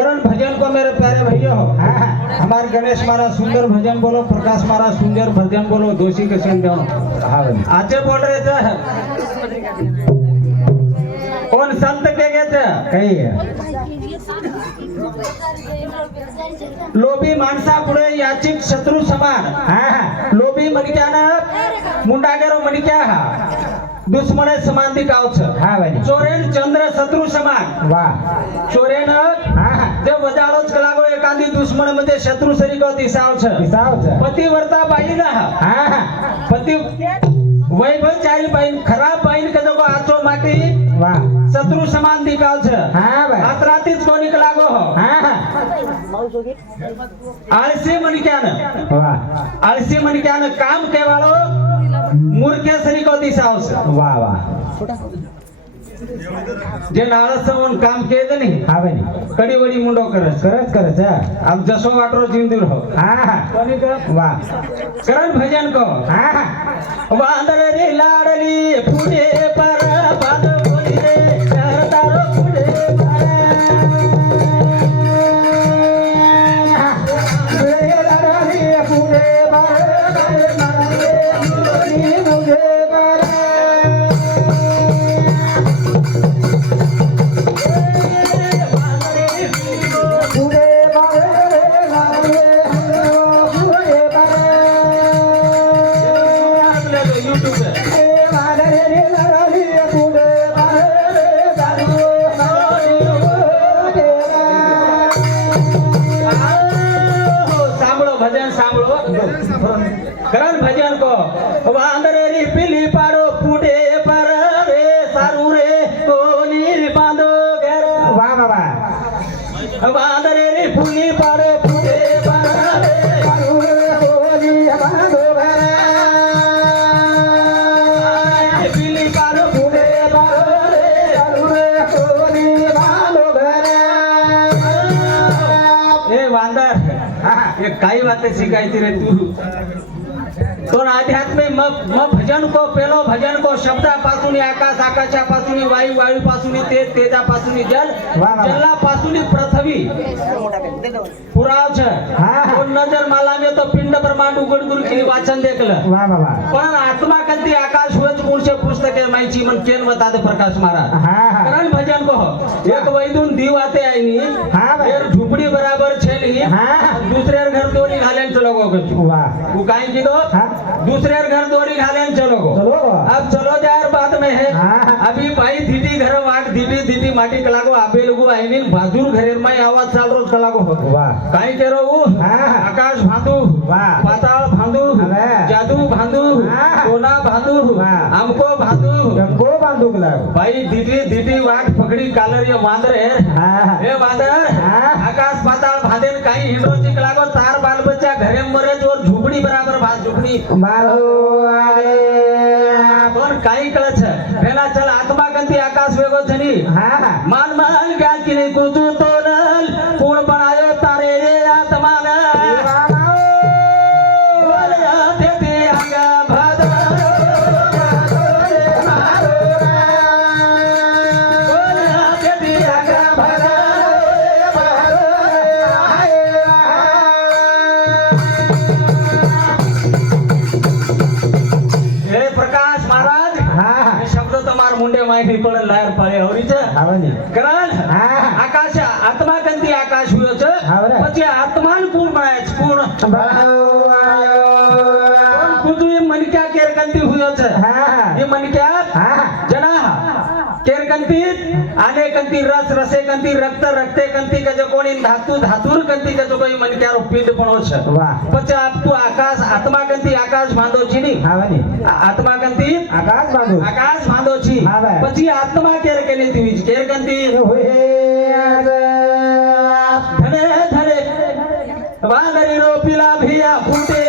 करण भजन को मेरे प्यारे भैया हो। हमारे गणेश महाराज सुंदर भजन बोलो प्रकाश महाराज सुंदर भजन बोलो दोषी के सिंह हाँ बनी आचे बोल रहे थे। कौन संत के गए थे? काही लोभी माणसा पुढे याची शत्रू समान। लोभी मणक्यानं मुंडागेरो मणक्या हा दुश्मने समान हा बनी चोरेन चंद्र शत्रू समान। वा चोरेन हा हा जे वजाळोच लागो एखादी दुश्मनमध्ये शत्रू सरी को दिसावच दिसावचं पतिव्रता बाई ना हा हा पती वैभव चारी बाई खराब बाईन के जगो आचो माटी वा शत्रू समान दिखावच हा बाई रात्रातीच कोणी लागो हो हा हा आळसी मणक्यानं वा आळसी मणक्यानं काम केवाळो मूर्खे सरी को दिसावच वा वा जे नाराज होऊन काम केलं नाही हा बनी कडी वडी मुंडो करस खरंच खरंच हा. अब जसो वाटरो जिंदूर हो. हा हा. वा. करण भजन को हा हा. वांदर रे लाडली पुढे पर पाद बोली रे पुढे না রাহিয়া ये काही शिकायची रे तू. पण अध्यात्म मग मग भजन को पेलो भजन को शब्दापासून आकाश आकाशापासून वायू वायूपासून तेज तेजापासून जल. जलापासून पृथ्वी. पुराव छ नजर माला में तो पिंड ब्रह्मांड उघड गुरु की वाचन देखलं. पण आत्मा कधी आकाश होच गुणचे पुस्तक माहिती मग केन वतात प्रकाश महाराज. करण भजन को. एक वैदून दिव आते आहे नी हा बाई. एक झुपडी बराबर छे नी हा. दुसऱ्या घर चलो गो कछु वा. तू दो दूसरे घर दोरी घालेन चलो चलो. अब चलो जार बाद में है. अभी भाई दीदी घर वाट દીકરી દીધી માટી કલાકો આપેલું ગુ આઈની ભાદુર ઘરેરમાં આવા ચાલ રોજ કલાકો હતો વાહ. કાઈ કેરો હું? આકાશ ભાંદુ વાહ. પાતાળ ભાંદુ જાદુ ભાંદુ કોના ભાંદુ આમકો ભાંદુ. જમકો ભાંદુ કલાકો. ભાઈ દીકરી દીધી વાટ પકડી કાલરીએ વાંદર. હે. હે વાંદર આકાશ પાતાળ ભાંદેન કાઈ હીરો ચી કલાકો તાર બાલ બચ્ચા ઘરે મરે જોર ઝૂંપડી બરાબર ભાત ઝૂંપડી. મારો આરે. કોણ કાઈ કળ છે. પેલા ચલ वेगळं तरी हा. मान मान काय की नाही कुतू तो त्याचे आत्मान कोण मायच कोण खुद मनक्या केरकंती हुयच? हे मनक्या जना केरकंतीत आले कंती रस रसे कंती रक्त रक्ते कंती कजो कोणी धातू धातूर कंती कजो कोई मनक्या रो पिंड पणो छ पचे आप तू आकाश आत्मा कंती आकाश बांधो छी नी आत्मा कंती आकाश बांधो आकाश बांधो छी पची आत्मा केर केली ती केर कंती होय ধরে বাঁদরি রোপিলা ভিয়া ফুটে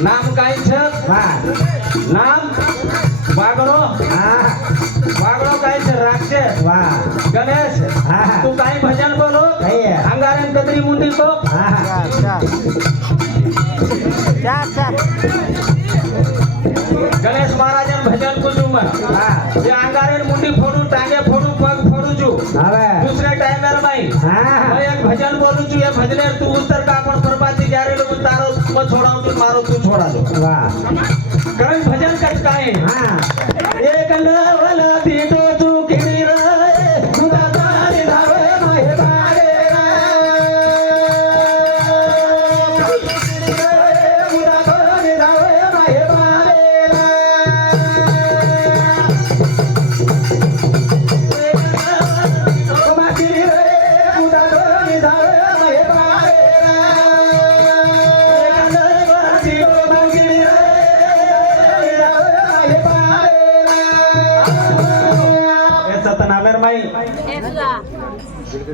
નામ કાઈ છે છે? વાહ. ગણેશ હા. તું કાઈ ભજન બોલો. અંગારન કતરી મુંડી કો ગણેશ મહારાજ ભજન કુજુમ જે અંગારે મુંડી ફોડું ટાંગે ફોડું પગ ફોડું છું. હવે. દુસરે ટાઈમે રમાઈ હા. એક ભજન બોલું છું એ ભજને તું ઉત્તર કાપડ પરબાતી જ્યારે તું તારો મત છોડાવું મારો તું છોડાજો. વાહ. કઈ ભજન કટકાય હા. એક નવલ દીઠ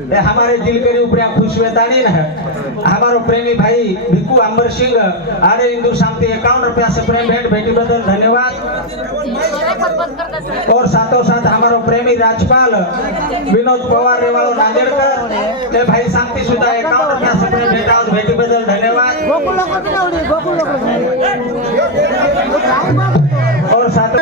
ए हमारे दिल के ऊपर खुश वेतानी न हमारो प्रेमी भाई भिक्कू अंबर सिंह अरे हिंदू शांति अकाउंट रुपया से प्रेम भेंट बेटी बदल धन्यवाद। और साथो साथ हमारो प्रेमी राजपाल विनोद पवार रेवालो नांदेड़कर ए भाई शांति सुधा एकावन रुपया से प्रेम भेटा बेटी बदल धन्यवाद। और साथ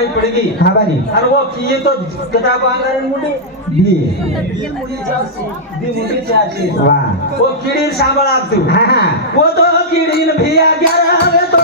ખવાઈ પડી ગઈ. ખાવાની અરે વો કીએ તો કદા બાંગરન મુડી દી દી મુડી ચાસી દી મુડી ચાસી વાહ. વો કીડી સાંભળ આપતું હા હા. વો તો કીડી ને ભિયા ગ્યાર હવે તો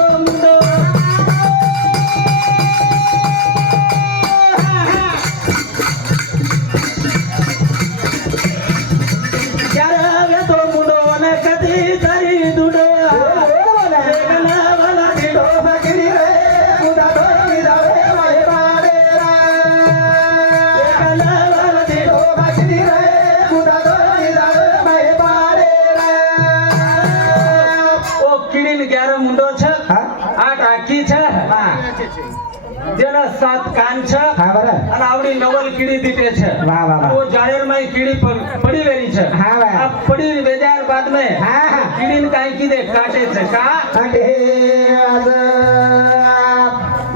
સાત કાન છે અને આવડી નવલ કીડી દીપે છે વાહ વાહ વાહ ઓ જાહેર માં કીડી પડી વેરી છે હા વાહ આ પડી વેજાર બાદ મે હા હા કીડી ને કાઈ કીધે કાટે છે કા કાટે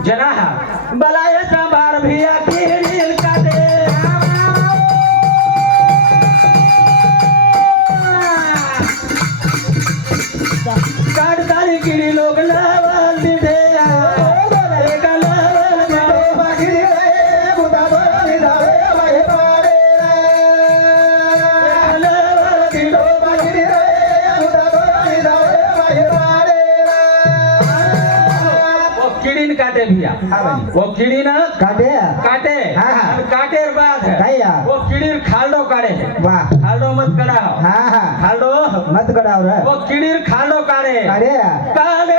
જનાહ બલાય સાબાર ભિયા કીડી કાટે કાટ તારી કીડી લોગ લાવ वो कीड़ी ना काटे काटे हाँ हाँ काटे बात है कहिया वो कीड़ी खाल्डो काटे वाह खाल्डो मत कराओ हाँ हाँ खाल्डो मत कराओ रे वो कीड़ी खाल्डो काटे काटे काटे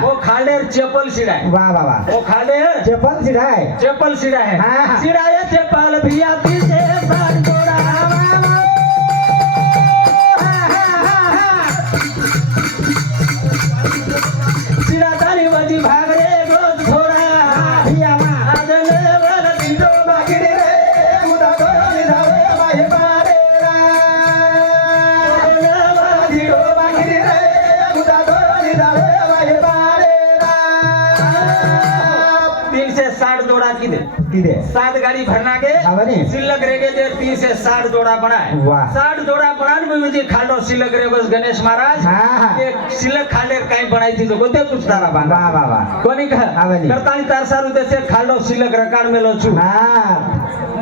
खांडेर चपल सीड़ा वा वा वा. ओ वो खांडेर? चपल सीड़ा है चपल सीड़ा है. सीड़ा चपल भैया पीछे किती सात गाड़ी भरना के हाँ बने। सिलक रेगे जे तीस से साठ जोड़ा बनाए। साठ जोड़ा बनाने में मुझे खालो सिलक रेगोस गणेश महाराज हाँ, हाँ। ये सिलक खाले कहीं बनाई थी तो गोते कुछ तारा बांधा वाह वाह वाह कोणी हाँ का बने। करतानी तार सारू देसे खालो सिलक रकाड में लो छु हा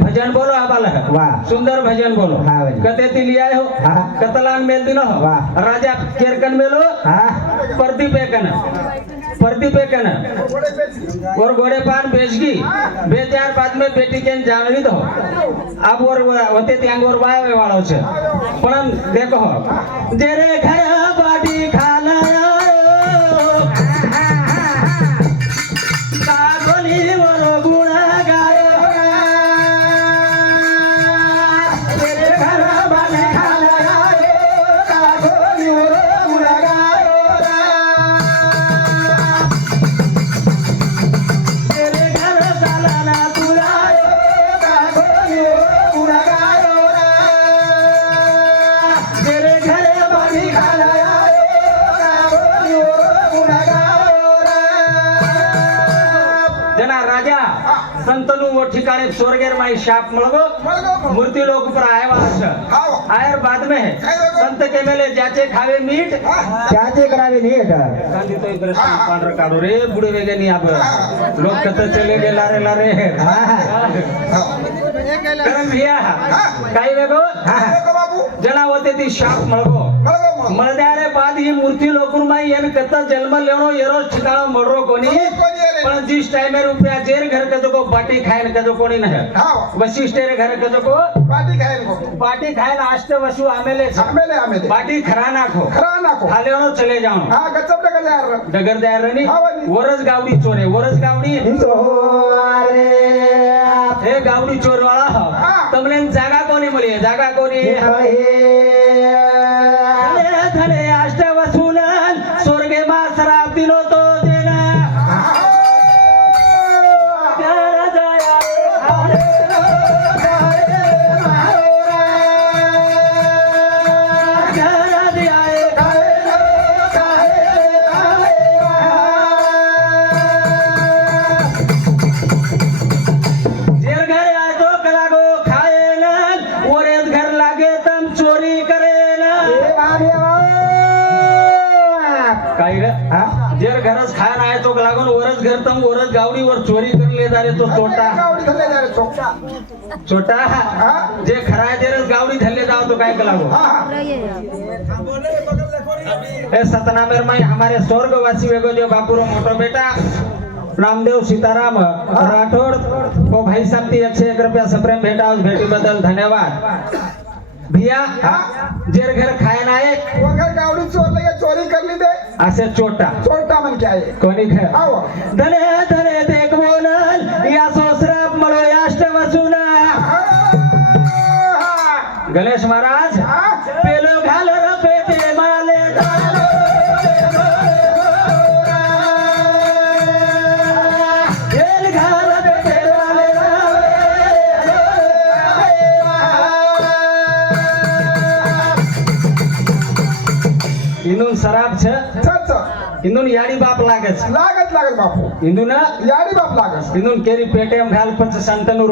भजन बोलो आबाल वाह। सुंदर भजन बोलो हाँ बने। कते ती लिया हो हाँ। कतलान मेल दिनो हो वाह। राजा केरकन मेलो हा प्रदीप एकन पड़ती पे कहना और घोड़े पार बेचगी बे त्यार बाद में बेटी के जानवी दो अब और होते त्याग और वाय वालों से पर देखो जेरे शाप मळगो मूर्ति लोक पर आया છે आयर बाद में. है संत के मेले जाचे खावे मीठ त्याचे करावे नीट. गांधी तो इधर से पांढर काढू रे बुडे वेगे नाही अब लोक कत चले गे लारे लारे. हा. गरम भैया काही वेगो जना होते ती शाप मळगो. મળદારે બાદ ಈ ಮೂರ್ತಿ ಲೋಕುರ್ಮಾಯಿ ಏನ್ ಕತ್ತ ಜನ್ಮ ಲೇಣೋ ಏನೋ ಚಿತಾಳ ಮಡ್ರೋ ಕೋನಿ પણ જીસ ટાઈમે રૂપિયા જેર ઘર કદકો પાટી ખાઈને કદકો ની નહે? વશિષ્ઠેર ઘર કદકો પાટી ખાઈને પાટી ખાઈને આસ્તે વસુ આમેલે આમેલે આમેલે. પાટી ખરા નાખો. ખરા નાખો. હાલેણો ચલે જાઓ હા ગચપ ડગર દાર ડગર દારની વરસ ગાવડી ચોરે વરસ ગાવડી? ચોરે હે ગાવડી ચોર વાળા તમને જાગા કોની મળી? જાગા કોની? હે धने अष्ट वसूलन. स्वर्गे मा दिलो चोरी करले जारे तो छोटा. छोटा जे खरा आहे जेरच गावडी धरले जाव तो काय लागो ए सतनामेर माई हमारे स्वर्गवासी वेगो जो बापूरो मोटो बेटा. रामदेव सीताराम राठोड. को भाई साहब ती एकशे एक रुपया सप्रेम भेटा उस भेटी बदल धन्यवाद. भैया जेर घर खाय ना आहे गावडी चोरले का चोरी करली दे असे छोटा छोटा मन क्या है कोणी आव धने धने गणेश महाराज पेलो घाल पेटे माले पेटे सराब छ? इंदून याडी बाप लागच. लागत लागत बापू. इंदून याडी बाप लागत इंदून केरी पेटेम घाल पंच संतनूर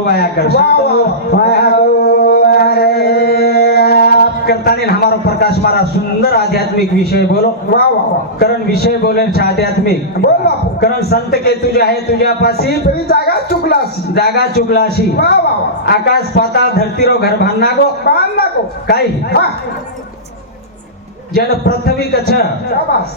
वाया कर करताने हमारो प्रकाश मारा सुंदर आध्यात्मिक विषय बोलो। वा वा वा। कारण विषय बोले आध्यात्मिक। बोल बापू। कारण संत के तुझे आहे तुझ्यापाशी तरी जागा चुकलासी जागा चुकलाशी वा वा वा। आकाश पाताळ धरतीरो घर भांडना गो पान नको काय? જેને પૃથ્વી કચ્છ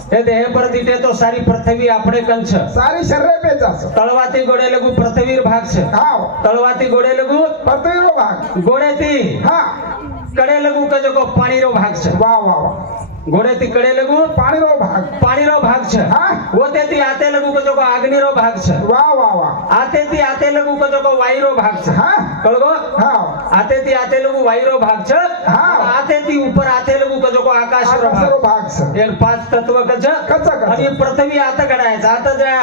તે દેહ પર દીટે તો સારી પૃથ્વી આપણે કંછ સારી શરીર પે જાસ તળવાતી ગોડે લગુ પૃથ્વીર ભાગ છે હા તળવાતી ગોડે લગુ પૃથ્વીનો ભાગ ગોડેથી હા કડે લગુ કજકો પાણીનો ભાગ છે વાહ વાહ વાહ घोड़े ती कड़े लगू पानी रो भाग. पानी रो भाग छ. वो ते ती आते लगू को जो को अग्नि रो भाग छ. वाह वाह वाह आते ती आते लगू को जो को वायु रो भाग छ. हां? कलगो हां. आते ती आते लगू वायु रो भाग छ. हां. आते ती ऊपर आते लगू को जो को आकाश रो भाग भाग छ. एक पांच तत्व क छ. कच्चा कर अभी पृथ्वी आते गड़ाए जात जाय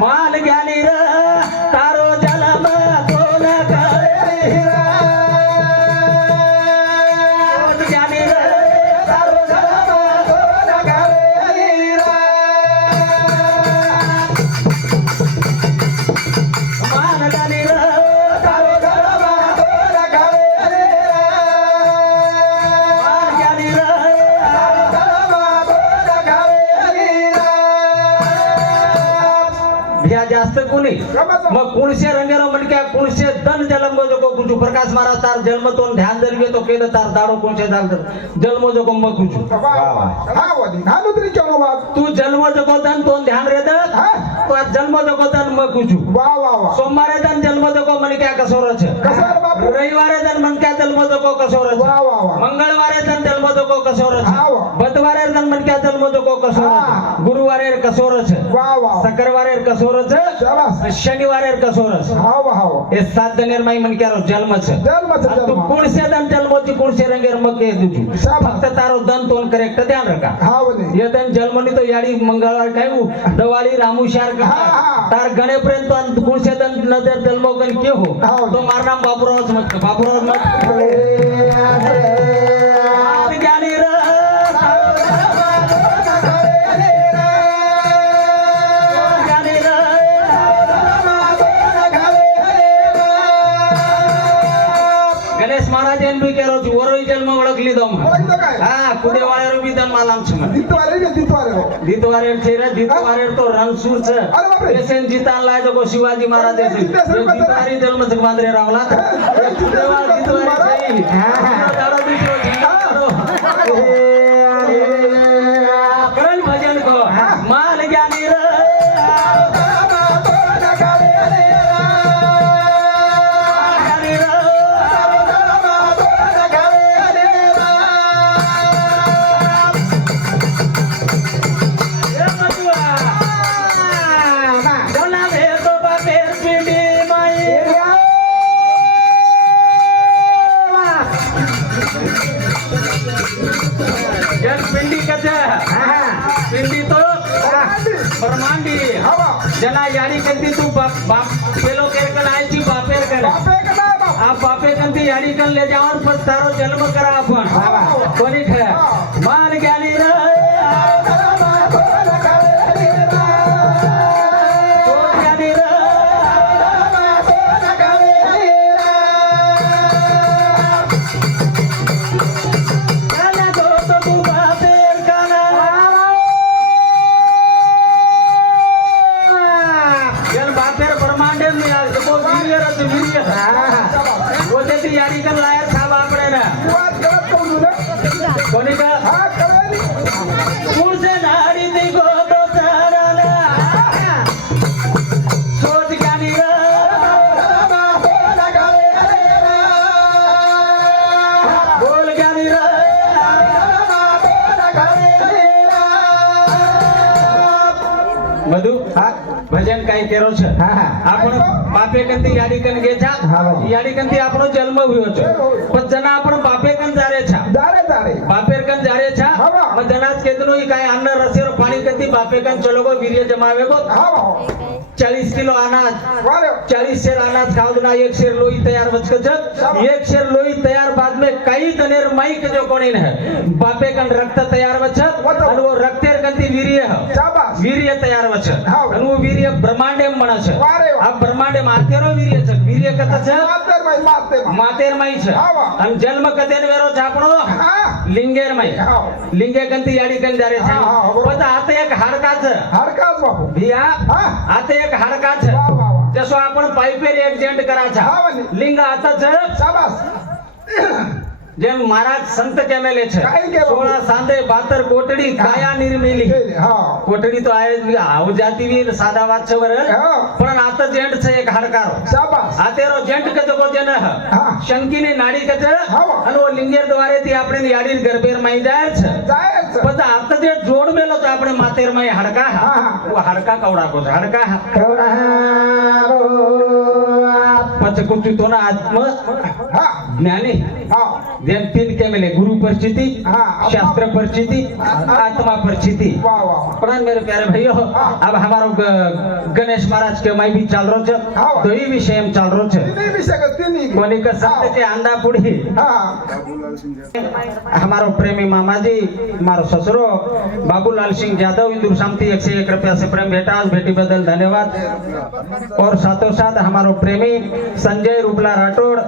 माल ज्ञानी रे मग कुणसे रंगेरो म्हणजे कुणसे दन जन्म जो कुंचू प्रकाश महाराज तार जन्म तो ध्यान जर घेतो केलं तार दाडो कुणसे दाल जन्म जो मग वा तू जन्म जगो दन तो ध्यान रे दन हा? जन्म जगो दन मग वा सोमवारे दन जन्म जगो म्हणे काय कसोरच. कसं बापू? रविवारे दन म्हण काय जन्म वा वा मंगळवारे दन जन्म जगो कसोरच. हा वा. बुधवारे दन म्हण काय जन्म जगो हा. कसोरच? गुरुवारे कसोरच वा वा शुक्रवारे कसोरच शाबास शनिवारे कसोरच? हाव हाव हे सात दनेर माई म्हण क्यारो जन्मच। जन्मच तू जन्म। कोणसे दन जन्मची कोणसे रंगेर मग के तुझी? शाबास. फक्त तारो दन तोन करेक्ट ध्यान रखा हाव ने ये दन जन्मनी तो याडी मंगळवार काय दवाळी रामू शार का? हा, हा. तार गणेपर्यंत अंत कोणसे दन नजर जन्मोगन के हो? हाव. तो मार नाम बापूरावच मत बी दन मला आमची म्हण. दितवारे रे दितवारे हो. दितवारेर छे दितवारेर तो रणसूरच. अरे बापरे. पेशेंट जितान लाय जो शिवाजी महाराज अरे जितेश्वर कसं? दितवारी जन्म जग बांधरे रावला. अरे जितेश्वर जना याडी कंती तू बाप बाप पेलो केर कन आयची बापेर कन आ बापे कंती याडी कन ले जावन पण तारो जन्म करा आपण मधु ભજન કાઈ કેરો છે? હા, હા. આપણો બાપે કંતી યાડી કન ગે છા? હા. યાડી કંતી આપણો જન્મ હુયો છે. પણ જના આપણો બાપે કન જારે છા બાપેર કન જારે છા? હા, જના કેતનો કાઈ અન્ન રસેરો પાણી કંતી બાપે કન ચલો ગો વીર્ય જમાવે ગો 40 કિલો અનાજ चालीस शेर अनाज खाओ ना एक शेर लोई तैयार बच के जब एक शेर लोई तैयार बाद में कई दनेर माई के जो कोणी है बापे कन रक्त तैयार बचत वचत. और वो रक्तेर कंती वीर्य है वीर्य तैयार बचत हाव. और वो वीर्य ब्रह्मांडे म्हणा છે વારે વા. આ બ્રહ્માંડે માથેરો વીર્ય છે વીર્ય કથા છે માતેર માઈ છે હાવ. અને જન્મ કથેન વેરો છે આપણો लिंगेर मैं लिंगे ಲಿಂಗೇರ್ याडी ಲಿಂಗೇಕಂತ ಎಡಿಕಂತ ಜಾರಿ ಬದ आते एक हाडकाच. हाडकाच बापू. बिया आते एक हाडकाच. जसो आपण पाइपेर एक जेंट करायचा. लिंग आताच शाबास. જેમ મહારાજ સંત કેમેલે છે. સોળા સાંધે બાતર કોટડી કાયા નિર્મિલી. કોટડી તો આય આવ જાતી વી સાદા વાત છે વર પણ આ તો જેન્ટ છે એક હડકારો. શાબાશ. આ તેરો જેન્ટ કે તો બોતે ન શંકી ની નાડી કે છે અને ઓ લિંગેર દ્વારે થી આપણે યાડી ગરબેરમાં જાય છે. જાય છે. પછી આ તો જે જોડ મેલો તો આપણે માતેરમાં હાડકા હા. ઓ હાડકા કવડા કો હડકા કવડા પંચકુટી તો ના આત્મ જ્ઞાની. तीन के मिले गुरु परिचिति हाँ, शास्त्र परिचिति आत्मा परिचिति प्रणाम मेरे प्यारे भाइयों। अब हमारो गणेश महाराज के माई भी चल रो छ। तो ही। विषय में चल रो छ कोनी का संत के आंदा पुड़ी हमारो प्रेमी मामा जी हमारो ससुरो बाबूलाल सिंह यादव इंदुर शांति एक से एक रुपया से प्रेम भेटा भेटी बदल धन्यवाद। और साथों साथ हमारो प्रेमी संजय रूपला राठौड़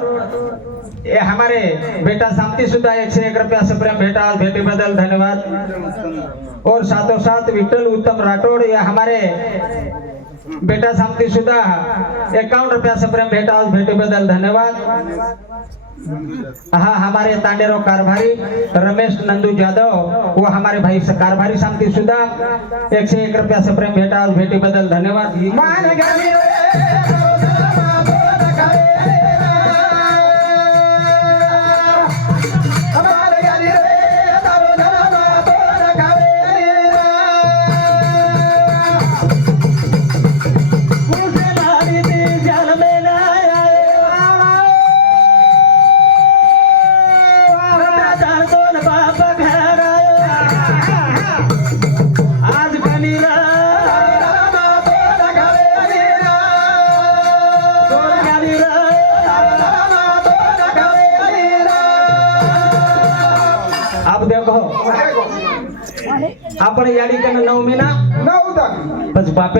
ये हमारे बेटा शांति सुधा एक से एक रुपया से प्रेम भेटा भेटी बदल, धन्यवाद। और साथों साथ विठल, उत्तम राठौड़ ये हमारे बेटा सांगते सुद्धा एकावन्न रुपया प्रेम भेटा भेटे बदल, धन्यवाद। हाँ हमारे तांडेरो कारभारी, रमेश नंदू यादव, वो हमारे भाई से कारभारी सांगते सुद्धा एक से एक रुपया से प्रेम भेटा भेटे बदल, धन्यवाद।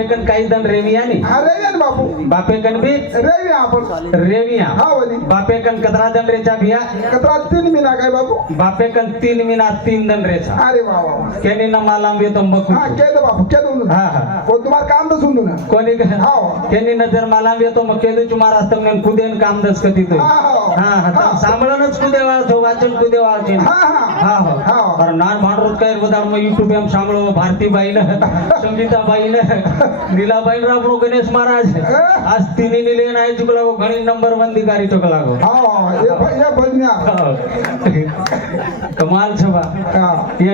बापेकन काही दण रेविया नी हा रेवियन बापू. बापेकन बी. रेवी आपण. रेविया हा वली बापेकन कतरा दण रेचा भिया कतरा तीन काय बापू? बापेकन तीन मिना तीन दण रेचा. अरे वा वा वा. केनी न मालाम येतो मग हा केलं बापू केलं हा हा. कोण तुम्हाला काम तर सुंदू ना? कोणी हाव. त्यांनी नजर मालाम येतो मग केदू चुमार असतं म्हणून कुदेन काम दस कधी तो? हाव. हा हा. सांभाळूनच कुदे वाळतो वाचन कुदे वाळचे हा हा. हा हो. हाव. अरे नान काय बदाड मग युट्यूब एम सांभळो भारतीबाईनं. संगीताबाईनं. लीलाबाईनं राबलो गणेश महाराज. आज तिन्ही निले नाही चुकला गो घणी नंबर वन दिकारी चुकला गो. हा हे भ- हे भजन्या कमाल छबा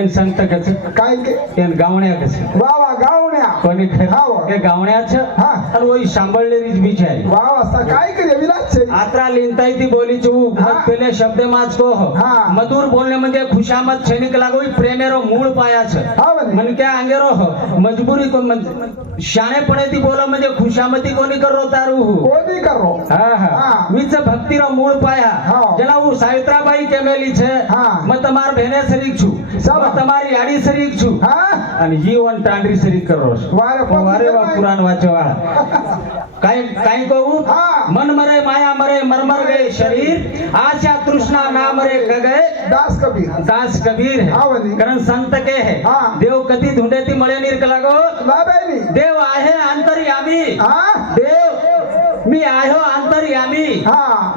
संत कच काय के गावण्या कच वा गावण्या. कोणी हे गावण्याच? हा. आणि वही सांभाळलेलीच बीच आहे वा काय करे? विलास आत्रा ती बोली पहिले शब्द मधुर बोलने म्हणजे खुशामत छेनिक लागोई प्रेमेरो मूळ पाया छ मन क्या अंगेरो हो. मजबूरी को शाणे पडे ती बोला म्हणजे खुशामती कोणी करो तारू. कोणी करो? मीच भक्तीरो मूळ पाया. ज्याला सावित्राबाई केमेली. કરી છે મેં તમાર બેને શરીક છું મેં તમારી આડી શરીક છું અને ઈ ઓન ટાંડરી શરીક કરો છો વારે વાહ કુરાન વાંચવા કાઈ કાઈ કહું મન મરે માયા મરે મરમર ગયે શરીર આશા તૃષ્ણા ના મરે ગગય દાસ કબીર દાસ કબીર કરણ સંત કે હે દેવ કદી ઢૂંઢેતી મળે નીર કલાગો દેવ આહે અંતર્યામી દેવ मी आयो हो अंतरयामी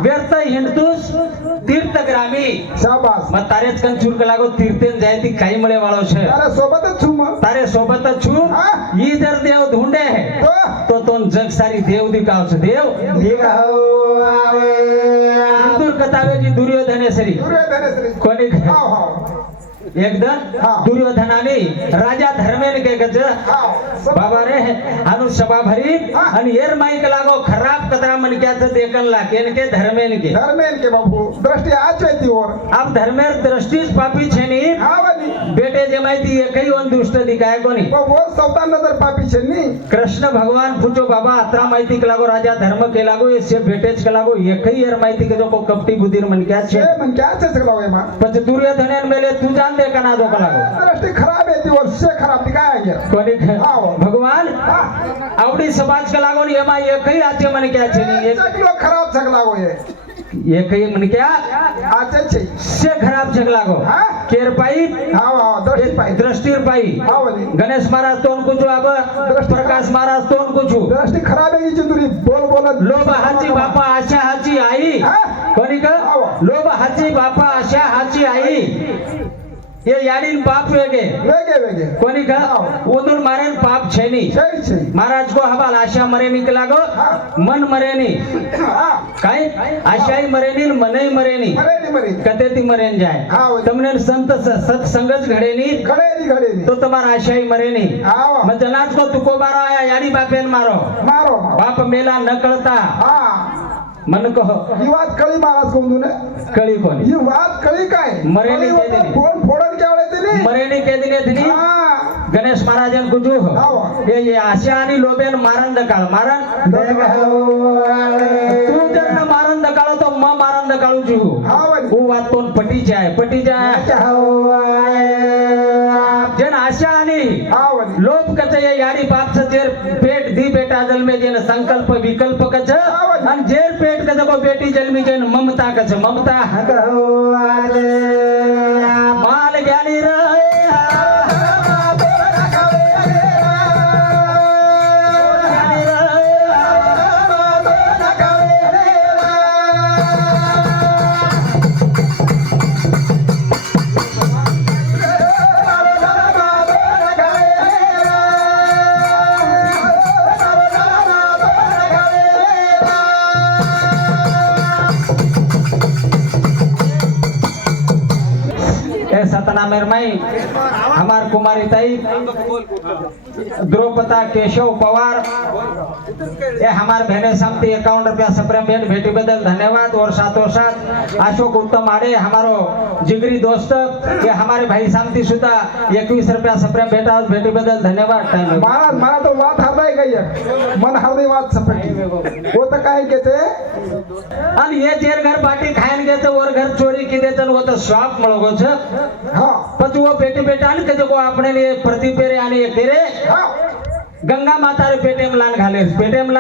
व्यर्थ हिंडतूस तीर्थग्रामी. मग तारेच कन चुरक लागो तीर्थेन जाय ती काही मळे वाळो छे सोबतच छू मग. तारे सोबतच छू. ई जर देव धुंडे है. तो तोन जग सारी देव दिखाव छे देव दिखाओ कथावे जी दुर्योधने सरी. कोणी एकदम दुर्योधनाने राजा धर्मेन के गज बाबा रे अनु सभा भरी आणि एर माईक लागो खराब कतरा मनक्याच देखन ला के धर्मेन के धर्मेन के बाबू दृष्टि आज ओर. आप अब धर्मेर दृष्टि पापी छेनी. बेटे जे माहिती एकही वन दुष्ट दिखाय कोणी. वो सौता नजर पापी छेनी. कृष्ण भगवान पूजो बाबा अत्रा माहिती लागो राजा धर्म के लागो इससे बेटे के लागो एकही एर माहिती के जो को कपटी बुधिर मनक्याच छे. मनक्याच लागो एमा. पच दुर्योधनन मेले तुझा जान दे कना दो का लागो दृष्टी खराब ती ओर से खराब दिखाय आहे कोणी हाव. भगवान हा आवडी समाज के लागो एमा एकही आचे मन क्या छे नी एक- सकलो खराब सकला होय एकही मन क्या आचे छे से खराब छे लागो हा? केर पाई हाव हाव दृष्टी पाहिजे दृष्टीर पाई हावनी गणेश महाराज तोंड कुचू अब प्रकाश महाराज तोंड कुचू दृष्टी खराब आहे हिची तुरी बोल बोलत लोभ हाची बापा आशा हाची आई हा? कोणी का. लोभ हाची बापा आशा हाची आई हे यारीन बाप वेगे वेगे वेगे कोणी का? उदून मारेन पाप छैनी. महाराज को हबाल आशा मरेनी के लागो मन मरेनी. काय? आशाई मरेनी मनई मरेनी. कते ती मरेन जाय. तमने संत सत्संगच घडेनी. घडेनी घडेनी. तो तुम्हारा आशाई मरेनी. मत जनाज को तुको बारा आया यारी बापेन मारो. मारो बाप मेला न कळता. मन कह ही वाद कळी महाराज कोण कळी कोण? ही वाद कळी काय? मरेने कोण फोडन केवळ तिने? मरेने केली नाही तिने? गणेश महाराजन ये ये आशा आणि लोबेन मारण काळ. मारण हो. तू जर ना मारण काळ तो म मारण काळू जु हो वाद कोण? पटी जाय पटी जाय जन आशा आणि लोभ कच याडी बापचं जे पेट दी बेटा जल में जेन संकल्प विकल्प कच. आणि जेर पेट कच को बेटी जन्मी जेन ममता कच ममता माल ज्ञानी रे सतनामेर माई हमार कुमारी ताई द्रौपदा केशव पवार। ये हमार बहने समती एकावन्न रुपया सप्रेम भेट भेटी बदल धन्यवाद और साथ साथ। अशोक उत्तम आडे हमारो जिगरी दोस्त ये हमारे भाई समती सुद्धा एकवीस रुपया सप्रेम भेटा भेटी बदल धन्यवाद टाइम मला मला तो वाद हरलाय का एक मन हरदे वाद सपटी वो तर काय घेते आणि ये जेर घर बाटी खायन गेचं और घर चोरी की देतं वो तो शॉप मळगो छ हा पण वो बेटी बेटा आणि कधी को आपणे लिए प्रति पेरे आणि एक तेरे हा गंगा माता रे पेटेम लान घाले पेटेम